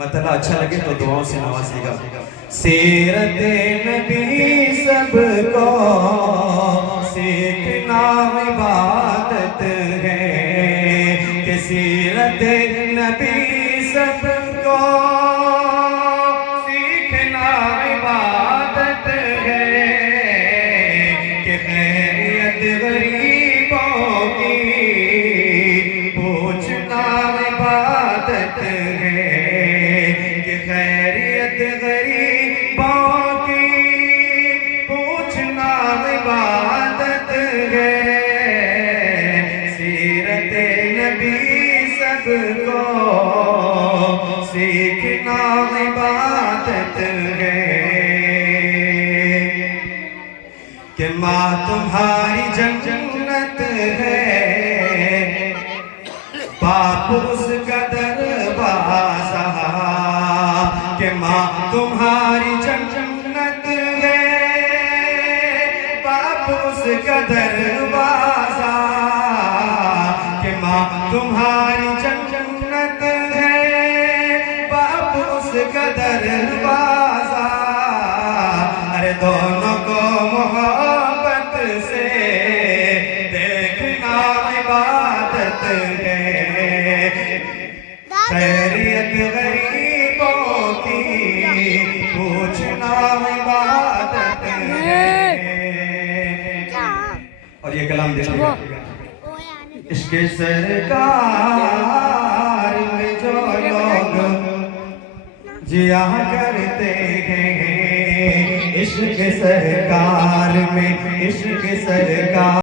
मतलब अच्छा लगे तो दुआओं से नवाजिएगा। सीरत नबी सबको सीखना इबादत है कि सीरत नबी सबको सीखना इबादत है कि खैरियत गरीबों की पूछना इबादत है कि खैरियत गरीबों की पूछना इबादत है। सीरत नबी सबको सीखना इबादत है कि माँ तुम्हारी जन्नत है, बाप उसका दरवाजा कि माँ तुम्हारी जन्नत है, बाप उसका दरवाजा कि माँ तुम्हारी जन्नत है, बाप उसका दरवाजा। अरे दोनों को मोहब्बत से देखना इबादत है, खैरियत गरीबों की पूछना इबादत है। और ये कलाम देखिएगा, इश्क सरकार में जो लोग जिया करते हैं, इश्क सरकार में, इश्क सरकार